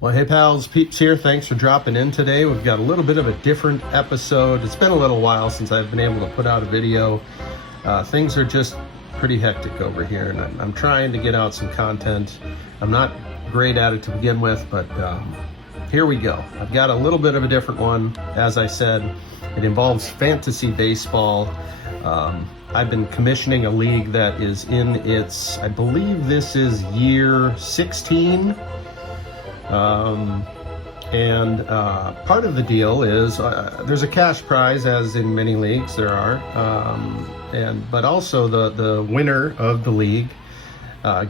Well, hey pals, Peeps here. Thanks for dropping in today. We've got a little bit of a different episode. It's been a little while since I've been able to put out a video. Things are just pretty hectic over here, and I'm trying to get out some content. I'm not great at it to begin with, but here we go. I've got a little bit of a different one. As I said, it involves fantasy baseball. I've been commissioning a league that is in its, I believe this is year 16. Part of the deal is there's a cash prize, as in many leagues there are, but also the winner of the league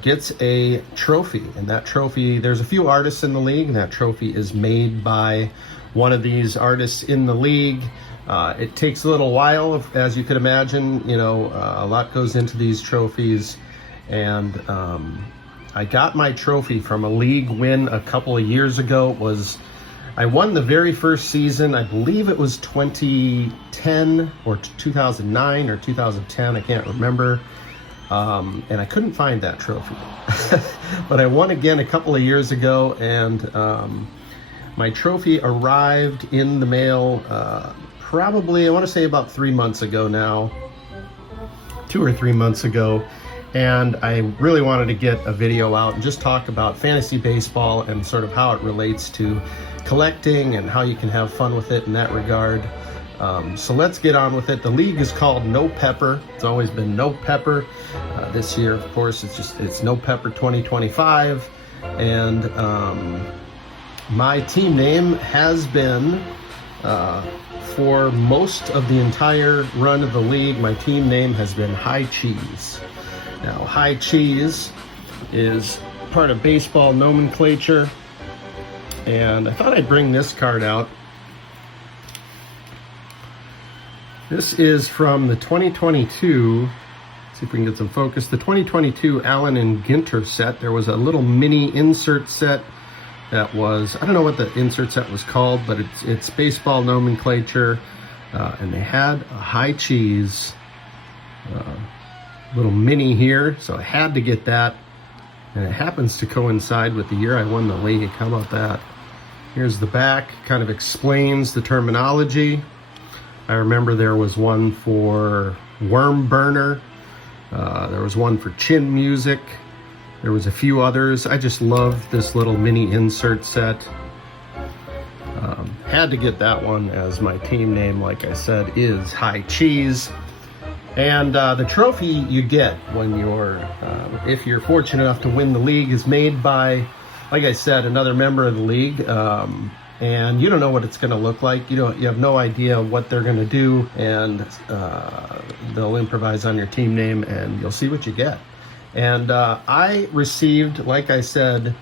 gets a trophy, and that trophy, there's a few artists in the league, and that trophy is made by one of these artists in the league. It takes a little while, as you could imagine. A lot goes into these trophies, and I got my trophy from a league win a couple of years ago. I won the very first season. I believe it was 2010 or 2009 or 2010. I can't remember. And I couldn't find that trophy. But I won again a couple of years ago, and my trophy arrived in the mail probably, I want to say about 3 months ago now. 2 or 3 months ago. And I really wanted to get a video out and just talk about fantasy baseball and sort of how it relates to collecting and how you can have fun with it in that regard. So let's get on with it. The league is called No Pepper. It's always been No Pepper. This year, of course, it's No Pepper 2025. And my team name has been, for most of the entire run of the league, my team name has been High Cheese. Now, High Cheese is part of baseball nomenclature, and I thought I'd bring this card out. This is from the 2022, let's see if we can get some focus, the 2022 Allen and Ginter set. There was a little mini insert set that was, I don't know what the insert set was called, but it's baseball nomenclature, and they had a High Cheese little mini here, so I had to get that, and it happens to coincide with the year I won the league. How about that? Here's the back, kind of explains the terminology. I remember there was one for Worm Burner, there was one for Chin Music, there was a few others. I just love this little mini insert set. Had to get that one, as my team name, like I said, is High Cheese. And the trophy you get when if you're fortunate enough to win the league, is made by, like I said, another member of the league. And you don't know what it's going to look like. You have no idea what they're going to do, and they'll improvise on your team name, and you'll see what you get. And I received, like I said,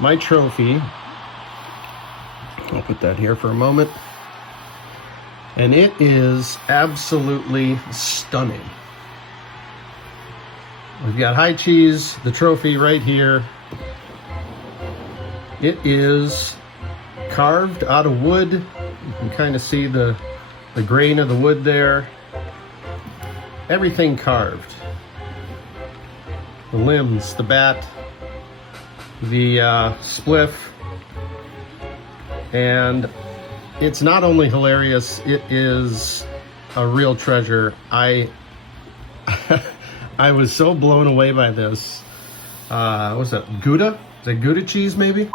my trophy. I'll put that here for a moment. And it is absolutely stunning. We've got High Cheese, the trophy right here. It is carved out of wood. You can kind of see the grain of the wood there. Everything carved. The limbs, the bat, the spliff, and it's not only hilarious, it is a real treasure. I was so blown away by this. What's that, Gouda? Is that Gouda cheese, maybe?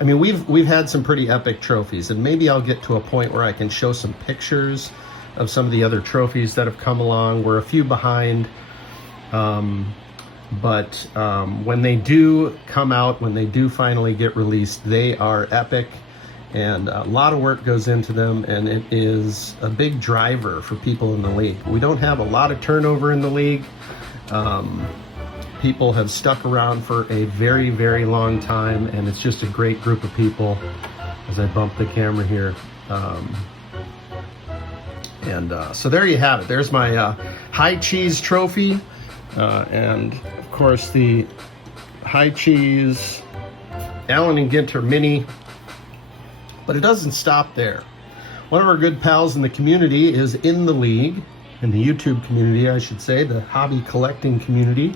I mean, we've had some pretty epic trophies, and maybe I'll get to a point where I can show some pictures of some of the other trophies that have come along. We're a few behind, but when they do come out, when they do finally get released, they are epic. And a lot of work goes into them, and it is a big driver for people in the league. We don't have a lot of turnover in the league. People have stuck around for a very, very long time, and it's just a great group of people. As I bump the camera here. So there you have it. There's my High Cheese trophy, and of course the High Cheese Allen and Ginter Mini. But it doesn't stop there. One of our good pals in the community is in the league, in the YouTube community, I should say, the hobby collecting community.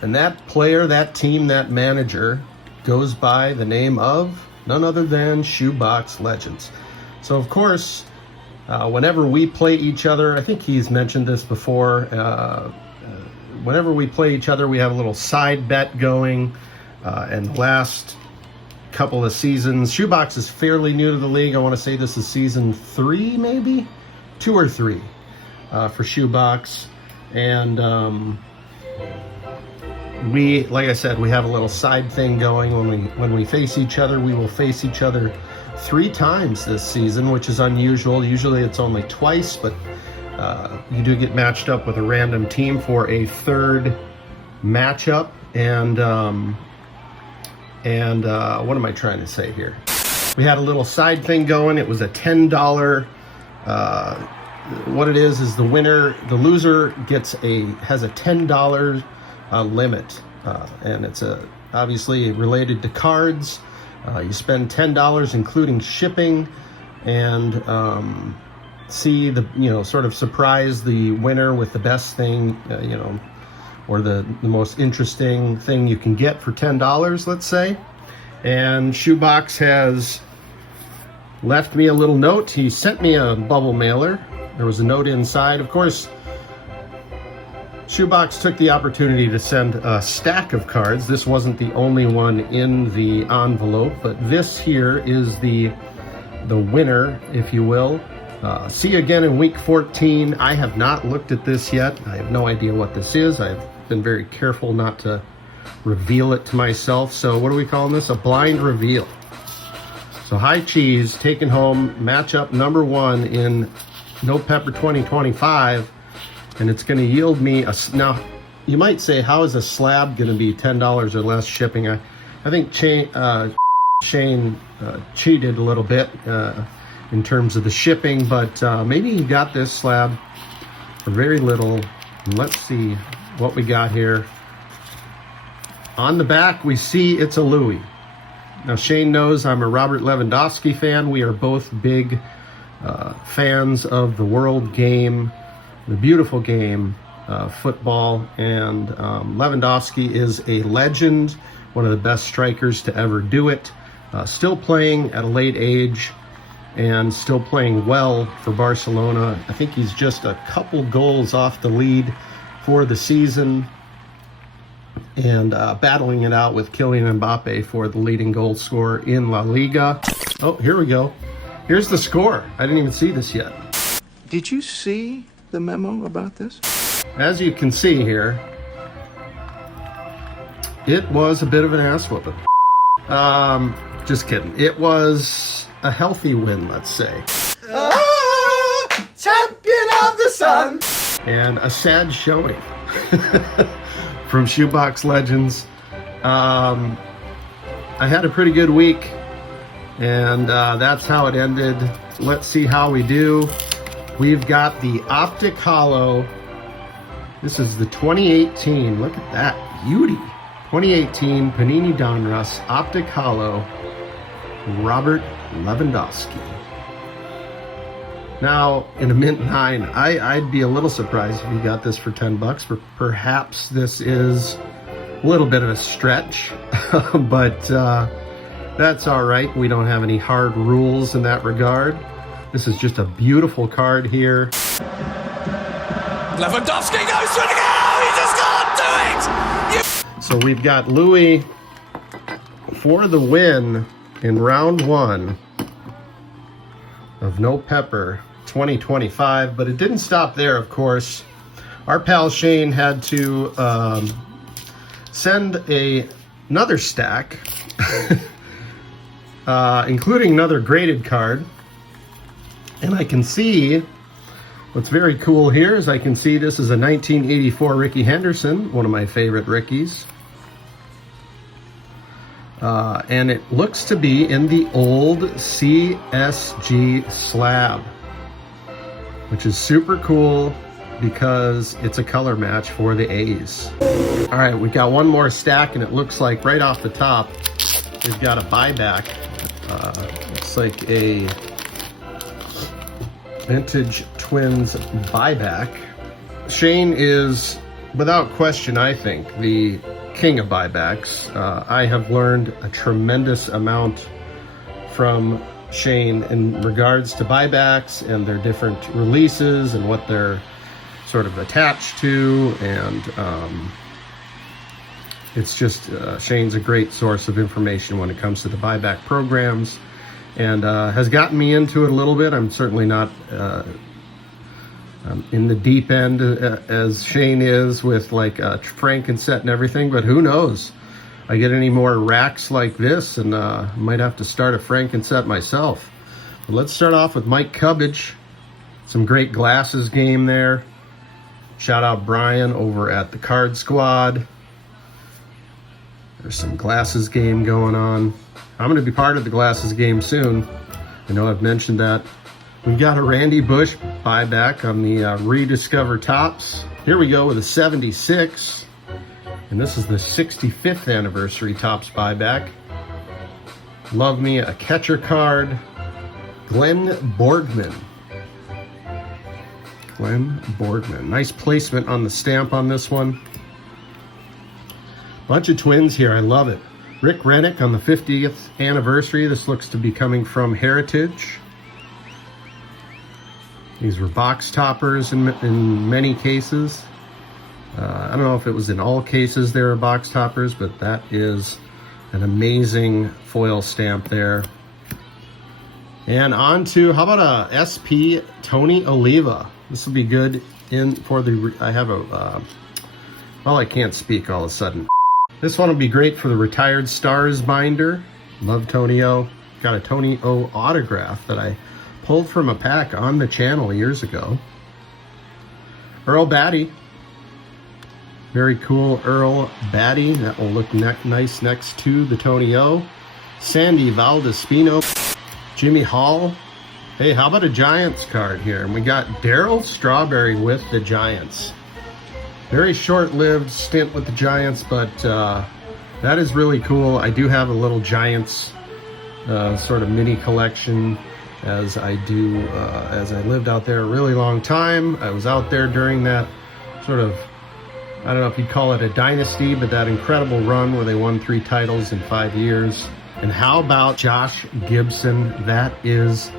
And that player, that team, that manager goes by the name of none other than Shoebox Legends. So of course, whenever we play each other, I think he's mentioned this before, whenever we play each other, we have a little side bet going, and last couple of seasons, Shoebox is fairly new to the league. I want to say this is season 3, maybe 2 or 3 for Shoebox, and we, like I said, we have a little side thing going. When we face each other, we will face each other 3 times this season, which is unusual. Usually it's only twice, but you do get matched up with a random team for a 3rd matchup. And what am I trying to say here? We had a little side thing going. It was a $10. What it is the winner, the loser has a $10 limit, and it's obviously related to cards. You spend $10 including shipping, and sort of surprise the winner with the best thing, or the most interesting thing you can get for $10, let's say. And Shoebox has left me a little note. He sent me a bubble mailer. There was a note inside. Of course, Shoebox took the opportunity to send a stack of cards. This wasn't the only one in the envelope, but this here is the winner, if you will. See you again in week 14. I have not looked at this yet. I have no idea what this is. I've been very careful not to reveal it to myself. So what are we calling this? A blind reveal. So High Cheese taking home matchup number 1 in No Pepper 2025. And it's going to yield me now, you might say, how is a slab going to be $10 or less shipping? I think Shane cheated a little bit in terms of the shipping, but maybe he got this slab for very little. Let's see what we got here. On the back, we see it's a Louis. Now, Shane knows I'm a Robert Lewandowski fan. We are both big fans of the world game, the beautiful game, football, and Lewandowski is a legend, one of the best strikers to ever do it, still playing at a late age and still playing well for Barcelona. I think he's just a couple goals off the lead for the season, and battling it out with Kylian Mbappe for the leading goal scorer in La Liga. Oh, here we go. Here's the score. I didn't even see this yet. Did you see the memo about this? As you can see here, it was a bit of an ass whooping. Just kidding. It was a healthy win, let's say. Champion of the sun! And a sad showing from Shoebox Legends. I had a pretty good week, and that's how it ended. Let's see how we do. We've got the Optic Hollow. This is the 2018. Look at that beauty. 2018 Panini Donruss Optic Hollow, Robert Lewandowski. Now, in a mint 9, I'd be a little surprised if you got this for $10. Perhaps this is a little bit of a stretch, but that's all right. We don't have any hard rules in that regard. This is just a beautiful card here. Lewandowski goes for it again! Oh, he just can't do it! So we've got Louis for the win in round 1 of No Pepper 2025, but it didn't stop there, of course. Our pal Shane had to send another stack, including another graded card. And I can see, what's very cool here is I can see this is a 1984 Ricky Henderson, one of my favorite Rickies. And it looks to be in the old CSG slab, which is super cool because it's a color match for the A's. All right, we got one more stack, and it looks like right off the top, we've got a buyback. Looks like a Vintage Twins buyback. Shane is, without question, I think, the king of buybacks. I have learned a tremendous amount from Shane in regards to buybacks and their different releases and what they're sort of attached to, and it's just Shane's a great source of information when it comes to the buyback programs, and has gotten me into it a little bit. I'm certainly not in the deep end as Shane is with like Frankenset and everything, but who knows? I get any more racks like this and might have to start a Frankenset myself. But let's start off with Mike Cubbage. Some great glasses game there. Shout out Brian over at the Card Squad. There's some glasses game going on. I'm going to be part of the glasses game soon. I know I've mentioned that. We've got a Randy Bush buyback on the Rediscover Tops. Here we go with a 76. And this is the 65th anniversary Tops buyback. Love me a catcher card. Glenn Borgman. Glenn Borgman. Nice placement on the stamp on this one. Bunch of twins here. I love it. Rick Rennick on the 50th anniversary. This looks to be coming from Heritage. These were box toppers in many cases. I don't know if it was in all cases they were box toppers, but that is an amazing foil stamp there. And on to, how about a SP Tony Oliva? This will be good in for the, I have a, well, I can't speak all of a sudden. This one will be great for the Retired Stars binder. Love Tony O. Got a Tony O autograph that I pulled from a pack on the channel years ago. Earl Batty. Very cool Earl Batty. That will look nice next to the Tony O. Sandy Valdespino. Jimmy Hall. Hey, how about a Giants card here? And we got Darryl Strawberry with the Giants. Very short-lived stint with the Giants, but that is really cool. I do have a little Giants sort of mini collection, as I do, as I lived out there a really long time. I was out there during that sort of, I don't know if you'd call it a dynasty, but that incredible run where they won 3 titles in 5 years. And how about Josh Gibson? That is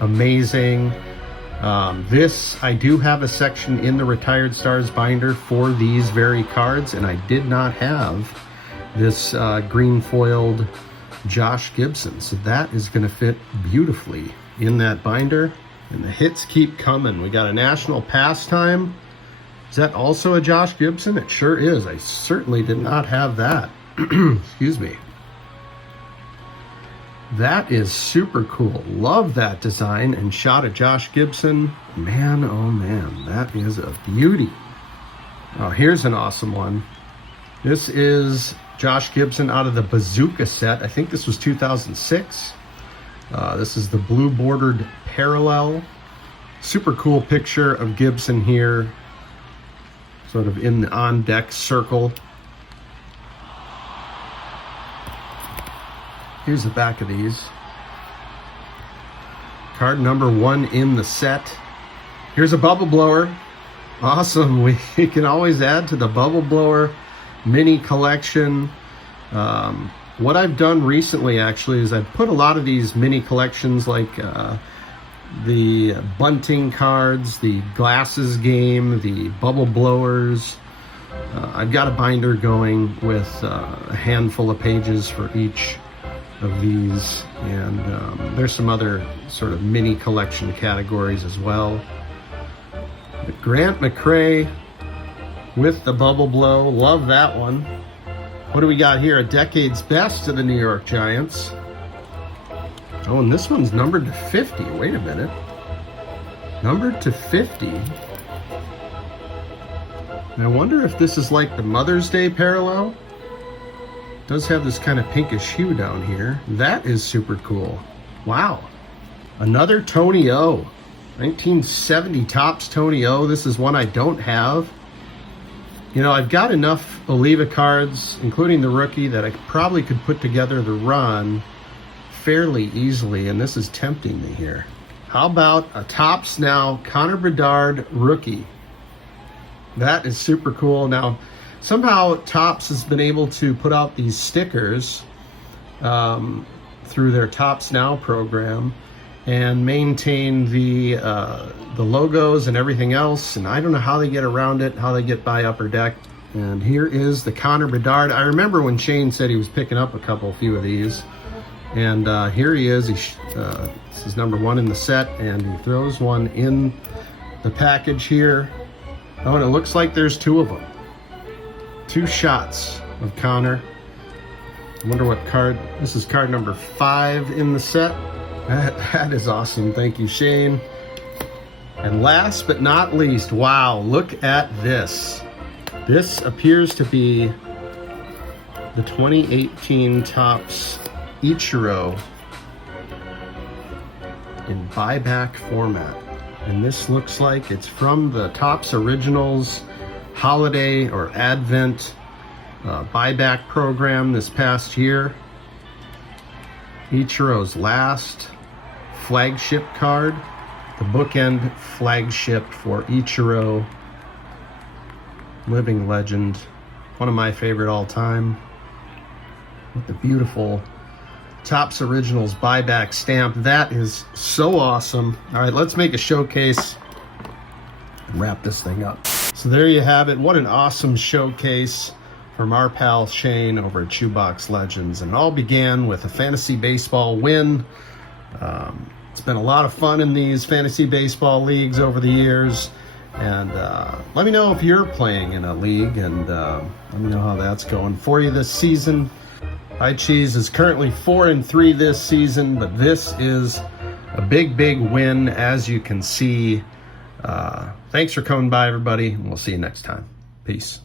amazing. This, I do have a section in the Retired Stars binder for these very cards, and I did not have this green foiled Josh Gibson. So that is going to fit beautifully in that binder. And the hits keep coming. We got a National Pastime. Is that also a Josh Gibson? It sure is. I certainly did not have that. Excuse me. That is super cool. Love that design and shot of Josh Gibson. Man, oh man, that is a beauty. Oh, here's an awesome one. This is Josh Gibson out of the Bazooka set. I think this was 2006. This is the blue bordered parallel. Super cool picture of Gibson here, sort of in the on-deck circle. Here's the back of these. Card number 1 in the set. Here's a bubble blower. Awesome. We can always add to the bubble blower mini collection. What I've done recently actually is I've put a lot of these mini collections, like the bunting cards, the glasses game, the bubble blowers. I've got a binder going with a handful of pages for each of these, and there's some other sort of mini collection categories as well. But Grant McCray with the bubble blow, love that one. What do we got here? A decade's best of the New York Giants. Oh, and this one's numbered to 50. Wait a minute. Numbered to 50. And I wonder if this is like the Mother's Day parallel. Does have this kind of pinkish hue down here. That is super cool. Wow. Another Tony O. 1970 Topps Tony O. This is one I don't have. You know, I've got enough Oliva cards, including the rookie, that I probably could put together the run fairly easily, and this is tempting me here. How about a Topps now Connor Bedard rookie? That is super cool. Now, somehow Topps has been able to put out these stickers through their Tops Now program and maintain the logos and everything else. And I don't know how they get around it, how they get by Upper Deck. And here is the Connor Bedard. I remember when Shane said he was picking up a few of these. And here he is. This is number 1 in the set, and he throws one in the package here. Oh, and it looks like there's 2 of them. 2 shots of Connor. I wonder what card. This is card number 5 in the set. That is awesome. Thank you, Shane. And last but not least, wow, look at this. This appears to be the 2018 Topps Ichiro in buyback format. And this looks like it's from the Topps Originals Holiday or Advent buyback program this past year. Ichiro's last flagship card, the bookend flagship for Ichiro, living legend, one of my favorite all time, with the beautiful Topps Originals buyback stamp. That is so awesome. All right, let's make a showcase and wrap this thing up. So there you have it. What an awesome showcase from our pal Shane over at Shoebox Legends. And it all began with a fantasy baseball win. It's been a lot of fun in these fantasy baseball leagues over the years. And let me know if you're playing in a league, and let me know how that's going for you this season. iCheese is currently 4-3 this season, but this is a big win, as you can see. Thanks for coming by, everybody, and we'll see you next time. Peace.